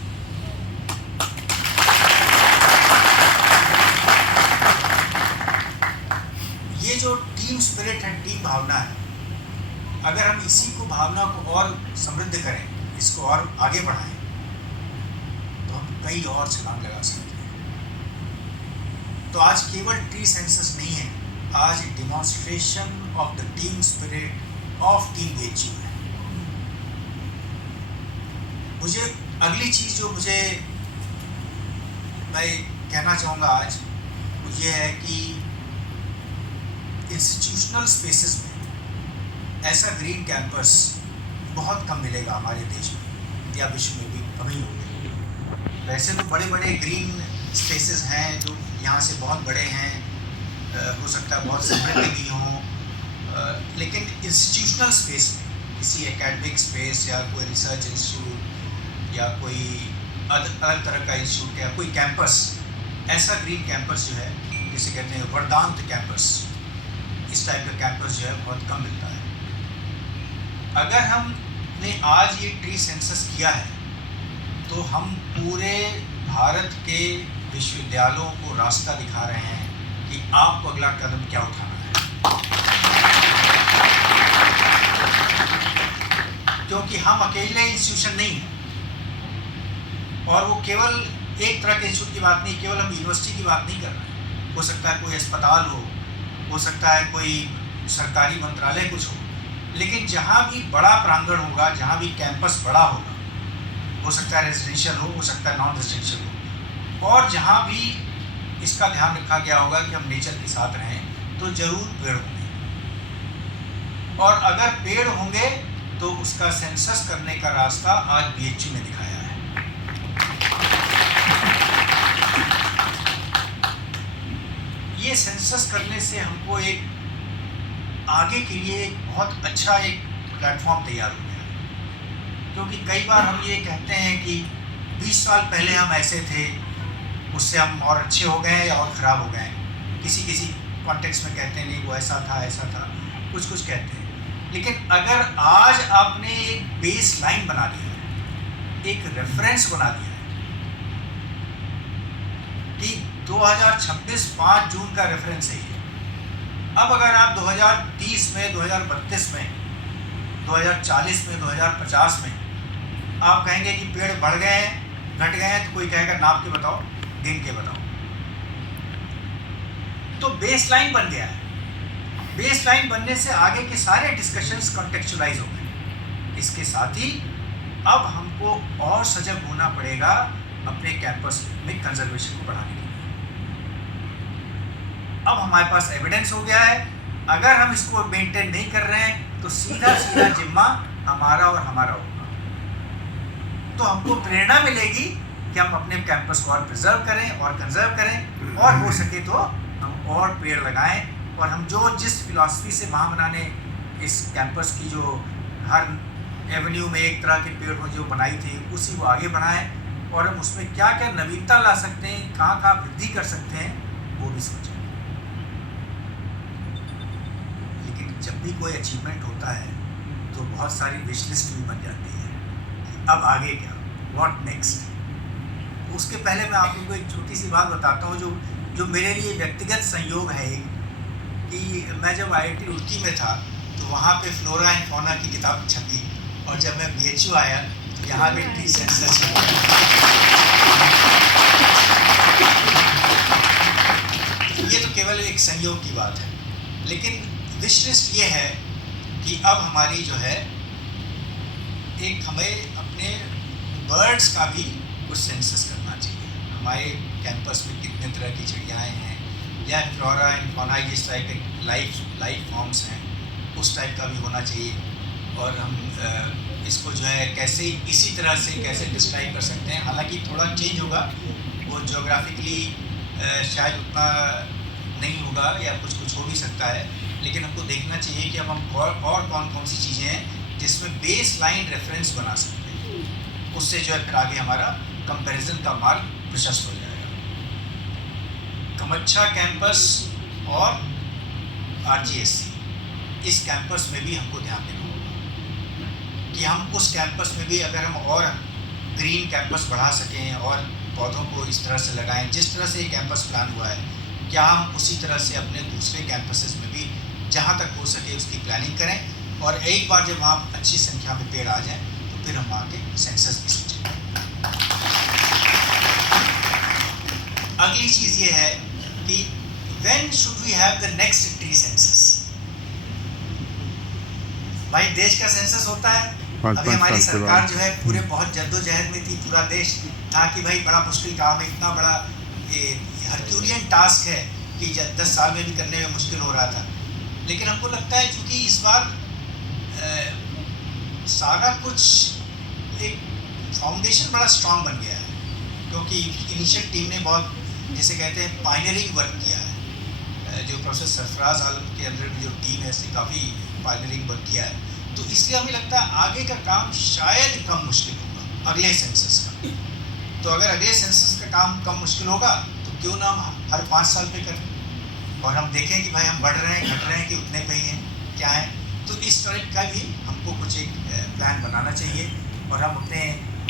ये जो टीम स्पिरिट है, टीम भावना है, अगर हम इसी को भावना को और समृद्ध करें, इसको और आगे बढ़ाएं, तो हम कई और छलांग लगा सकते हैं। तो आज केवल ट्री सेंसस नहीं है, आज demonstration of the team spirit of team BHU है। मुझे अगली चीज़ जो मैं कहना चाहूँगा आज, वो ये है कि इंस्टीट्यूशनल स्पेसेस में ऐसा ग्रीन कैंपस बहुत कम मिलेगा हमारे देश में या विश्व में भी कम ही होंगे। वैसे तो बड़े बड़े ग्रीन स्पेसेस हैं जो यहाँ से बहुत बड़े हैं, हो सकता है बहुत समृद्ध भी हों, लेकिन इंस्टीट्यूशनल स्पेस में किसी एकेडमिक स्पेस या कोई रिसर्च इंस्टीट्यूट या कोई अलग तरह का इंस्टीट्यूट या कोई कैंपस, ऐसा ग्रीन कैंपस जो है जिसे कहते हैं वरदांत कैंपस, इस टाइप का कैंपस जो है बहुत कम मिलता है। अगर हमने आज ये ट्री सेंसस किया है तो हम पूरे भारत के विश्वविद्यालयों को रास्ता दिखा रहे हैं कि आपको अगला कदम क्या उठाना है, क्योंकि हम अकेले इंस्टीट्यूशन नहीं हैं। और वो केवल एक तरह के इंस्टीट्यूट की बात नहीं, केवल हम यूनिवर्सिटी की बात नहीं कर रहे हैं। हो सकता है कोई अस्पताल हो सकता है कोई सरकारी मंत्रालय कुछ हो, लेकिन जहाँ भी बड़ा प्रांगण होगा, जहाँ भी कैंपस बड़ा होगा, हो सकता है रेजिडेंशियल हो सकता है नॉन रेजिडेंशियल हो, और जहाँ भी इसका ध्यान रखा गया होगा कि हम नेचर के साथ रहें, तो ज़रूर पेड़ होंगे। और अगर पेड़ होंगे तो उसका सेंसस करने का रास्ता आज BHU ने दिखाया है। ये सेंसस करने से हमको एक आगे के लिए एक बहुत अच्छा एक प्लेटफॉर्म तैयार हो गया, क्योंकि कई बार हम ये कहते हैं कि 20 साल पहले हम ऐसे थे, उससे हम और अच्छे हो गए या और ख़राब हो गए। किसी कॉन्टेक्स्ट में कहते हैं नहीं वो ऐसा था, कुछ कहते हैं। लेकिन अगर आज आपने एक बेस लाइन बना लिया है, एक रेफरेंस बना दिया है कि 2026 5 जून का रेफरेंस है ये। अब अगर आप 2030 में, 2032 में, 2040 में, 2050 में आप कहेंगे कि पेड़ बढ़ गए हैं, घट गए हैं, तो कोई कहेगा नाप के बताओ, गिन के बताओ। तो बेस लाइन बन गया है। बेस लाइन बनने से आगे के सारे डिस्कशंस कॉन्टेक्चुअलाइज हो गए। इसके साथ ही अब हमको और सजग होना पड़ेगा अपने कैंपस में कंजर्वेशन को बढ़ाने के लिए। अब हमारे पास एविडेंस हो गया है, अगर हम इसको मेंटेन नहीं कर रहे हैं तो सीधा जिम्मा हमारा और हमारा होगा। तो हमको प्रेरणा मिलेगी कि हम अपने कैंपस को और प्रिजर्व करें और कंजर्व करें, और हो सके तो हम और पेड़ लगाएं, और हम जिस फिलॉसफी से महामना ने इस कैंपस की जो हर एवेन्यू में एक तरह के पेड़ को जो बनाई थी, उसी को आगे बढ़ाएं और हम उसमें क्या क्या नवीनता ला सकते हैं, कहाँ कहाँ वृद्धि कर सकते हैं, वो भी सोचें। लेकिन जब भी कोई अचीवमेंट होता है तो बहुत सारी विश लिस्ट भी बन जाती है कि अब आगे क्या, व्हाट नेक्स्ट। तो उसके पहले मैं आप लोगों को एक छोटी सी बात बताता हूँ जो मेरे लिए व्यक्तिगत संयोग है एक, कि मैं जब IIT रुड़की में था तो वहाँ पे फ्लोरा एंड फौना की किताब छपी, और जब मैं BHU आया तो यहाँ भी ट्री सेंसस ये तो केवल एक संयोग की बात है। लेकिन विश लिस्ट ये है कि अब हमारी जो है एक हमें अपने बर्ड्स का भी कुछ सेंसस करना चाहिए। हमारे कैंपस में कितने तरह की चिड़ियाएँ हैं, या फ्लोरा एंड फौना जिस टाइप के लाइफ फॉर्म्स हैं उस टाइप का भी होना चाहिए। और हम इसको जो है कैसे इसी तरह से कैसे डिस्क्राइब कर सकते हैं। हालांकि थोड़ा चेंज होगा, वो ज्योग्राफिकली शायद उतना नहीं होगा या कुछ हो भी सकता है, लेकिन हमको देखना चाहिए कि अब हम और कौन सी चीज़ें हैं जिसमें बेस लाइन रेफरेंस बना सकते हैं। उससे जो है फिर आगे हमारा कंपैरिजन का मार्ग प्रशस्त हो जाएगा। कमच्छा कैंपस और RGSC, इस कैंपस में भी हमको ध्यान देना होगा कि हम उस कैंपस में भी अगर हम और ग्रीन कैंपस बढ़ा सकें और पौधों को इस तरह से लगाएं जिस तरह से ये कैंपस प्लान हुआ है, क्या हम उसी तरह से अपने दूसरे कैंपसेस में भी जहाँ तक हो सके उसकी प्लानिंग करें। और एक बार जब वहाँ अच्छी संख्या में पेड़ आ जाएं तो फिर हम वहाँ के सेंसस भी सोचें। अगली चीज़ ये है कि when should we have the next tree census. भाई देश का सेंसस होता है, अभी हमारी सरकार जो है पूरे बहुत जद्दोजहद में थी, पूरा देश था कि भाई बड़ा मुश्किल काम है, इतना बड़ा हरक्यूलियन टास्क है कि 10 साल में भी करने में मुश्किल हो रहा था। लेकिन हमको लगता है क्योंकि इस बार सारा कुछ एक फाउंडेशन बड़ा स्ट्रांग बन गया है, क्योंकि इनिशियल टीम ने बहुत जिसे कहते हैं पायनियरिंग वर्क किया है। जो प्रोफेसर सरफराज आलम के अंदर जो टीम है इसने काफ़ी पायनियरिंग वर्क किया है, तो इसलिए हमें लगता है आगे का काम शायद कम मुश्किल होगा अगले सेंसस का। तो अगर अगले सेंसस का काम कम मुश्किल होगा तो क्यों ना हम हर 5 साल पे करें और हम देखें कि भाई हम बढ़ रहे हैं घट रहे हैं कि उतने पे ही हैं क्या है। तो इस तरह का भी हमको कुछ एक प्लान बनाना चाहिए और हम अपने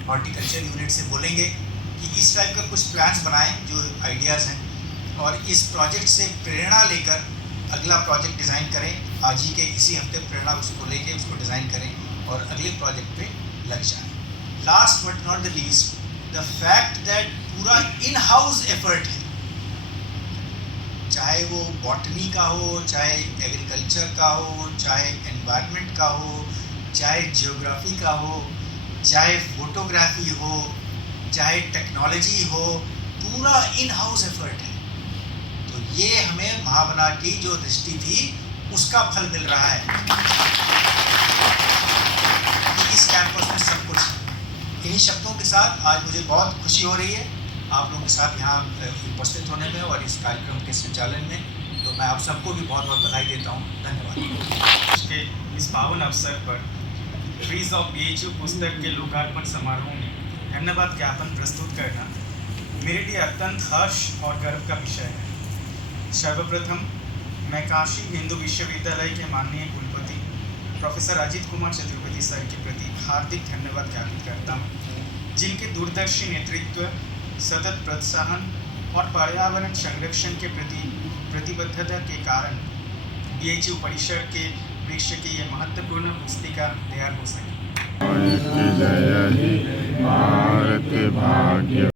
हॉर्टिकल्चर यूनिट से बोलेंगे कि इस टाइप का कुछ प्लान्स बनाएं जो आइडियाज़ हैं, और इस प्रोजेक्ट से प्रेरणा लेकर अगला प्रोजेक्ट डिज़ाइन करें। आज ही के इसी हफ्ते प्रेरणा उसको लेके उसको डिज़ाइन करें और अगले प्रोजेक्ट पे लग जाएं। Last but not the least, the fact that पूरा इन हाउस एफर्ट है, चाहे वो बॉटनी का हो, चाहे एग्रीकल्चर का हो, चाहे एनवायरनमेंट का हो, चाहे जियोग्राफी का हो, चाहे फोटोग्राफी हो, चाहे टेक्नोलॉजी हो, पूरा इन हाउस एफर्ट है। तो ये हमें महाबना की जो दृष्टि थी उसका फल मिल रहा है कि इस कैंपस में सब कुछ है। इन्हीं शब्दों के साथ आज मुझे बहुत खुशी हो रही है आप लोगों के साथ यहाँ उपस्थित होने में और इस कार्यक्रम के संचालन में। तो मैं आप सबको भी बहुत बहुत बधाई देता हूँ। धन्यवाद। के इस पावन अवसर पर ट्रीज ऑफ BHU पुस्तक के लोकार्पण समारोह में धन्यवाद ज्ञापन प्रस्तुत करना मेरे लिए अत्यंत हर्ष और गर्व का विषय है। सर्वप्रथम मैं काशी हिंदू विश्वविद्यालय के माननीय कुलपति प्रोफेसर अजीत कुमार चतुर्वेदी सर के प्रति हार्दिक धन्यवाद ज्ञापित करता हूँ, जिनके दूरदर्शी नेतृत्व, सतत प्रोत्साहन और पर्यावरण संरक्षण के प्रति प्रतिबद्धता के कारण BHU परिसर के वृक्ष की ये महत्वपूर्ण पुस्तिका तैयार हो सकी। भारत भाग्य